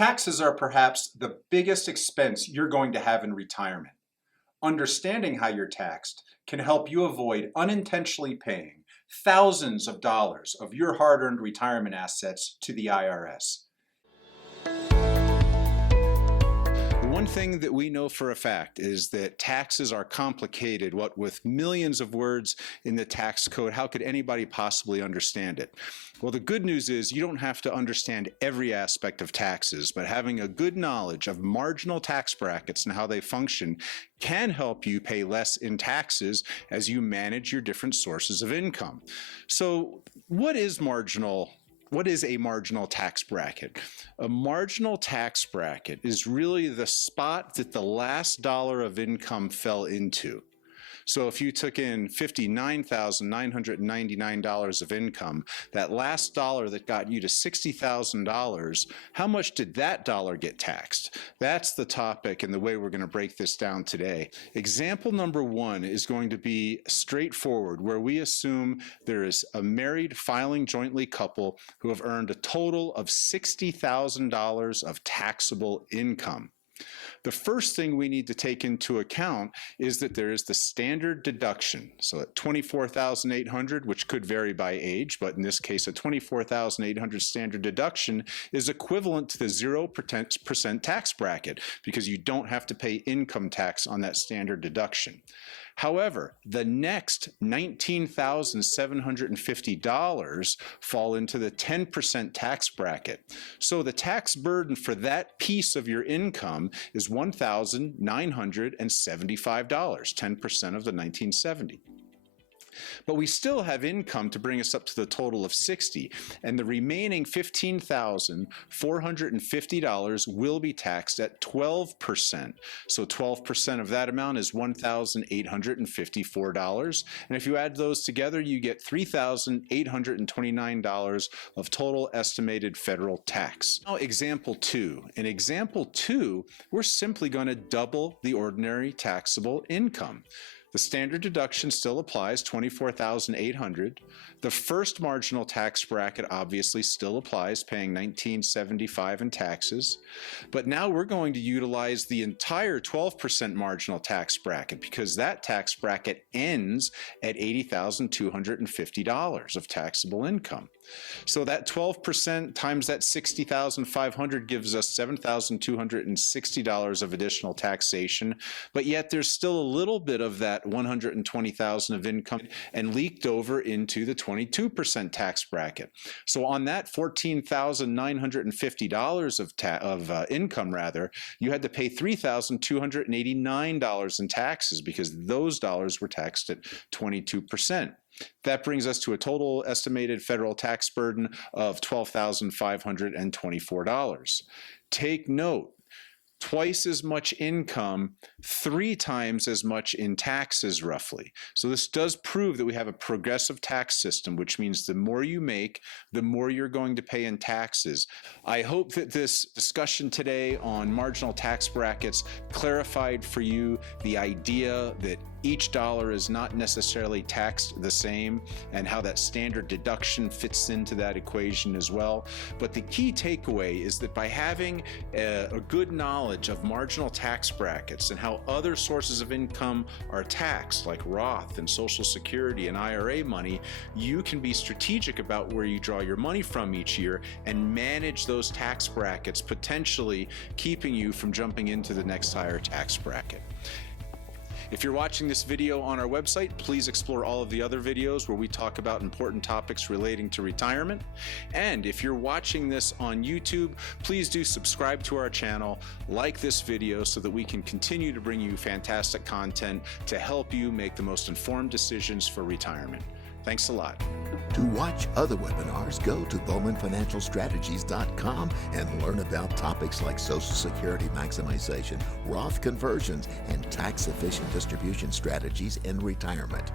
Taxes are perhaps the biggest expense you're going to have in retirement. Understanding how you're taxed can help you avoid unintentionally paying thousands of dollars of your hard-earned retirement assets to the IRS. One thing that we know for a fact is that taxes are complicated. What with millions of words in the tax code, how could anybody possibly understand it? Well, the good news is you don't have to understand every aspect of taxes, but having a good knowledge of marginal tax brackets and how they function can help you pay less in taxes as you manage your different sources of income. So what is a marginal tax bracket? A marginal tax bracket is really the spot that the last dollar of income fell into. So if you took in $59,999 of income, that last dollar that got you to $60,000, how much did that dollar get taxed? That's the topic and the way we're going to break this down today. Example number one is going to be straightforward, where we assume there is a married filing jointly couple who have earned a total of $60,000 of taxable income. The first thing we need to take into account is that there is the standard deduction. So at $24,800, which could vary by age, but in this case a $24,800 standard deduction is equivalent to the 0% tax bracket because you don't have to pay income tax on that standard deduction. However, the next $19,750 fall into the 10% tax bracket. So the tax burden for that piece of your income is $1,975, 10% of the $1,970. But we still have income to bring us up to the total of $60, and the remaining $15,450 will be taxed at 12%. So 12% of that amount is $1,854, and if you add those together, you get $3,829 of total estimated federal tax. Now, example two. In example two, we're simply going to double the ordinary taxable income. The standard deduction still applies, $24,800. The first marginal tax bracket obviously still applies, paying $1,975 in taxes. But now we're going to utilize the entire 12% marginal tax bracket because that tax bracket ends at $80,250 of taxable income. So that 12% times that $60,500 gives us $7,260 of additional taxation, but yet there's still a little bit of that $120,000 of income and leaked over into the 22% tax bracket. So on that $14,950 of income, you had to pay $3,289 in taxes because those dollars were taxed at 22%. That brings us to a total estimated federal tax burden of $12,524. Take note, twice as much income, 3 times as much in taxes roughly. So this does prove that we have a progressive tax system, which means the more you make, the more you're going to pay in taxes. I hope that this discussion today on marginal tax brackets clarified for you the idea that each dollar is not necessarily taxed the same and how that standard deduction fits into that equation as well. But the key takeaway is that by having a good knowledge of marginal tax brackets and how other sources of income are taxed, like Roth and Social Security and IRA money, you can be strategic about where you draw your money from each year and manage those tax brackets, potentially keeping you from jumping into the next higher tax bracket. If you're watching this video on our website, please explore all of the other videos where we talk about important topics relating to retirement. And if you're watching this on YouTube, please do subscribe to our channel, like this video so that we can continue to bring you fantastic content to help you make the most informed decisions for retirement. Thanks a lot. To watch other webinars, go to bowmanfinancialstrategies.com and learn about topics like Social Security maximization, Roth conversions, and tax-efficient distribution strategies in retirement.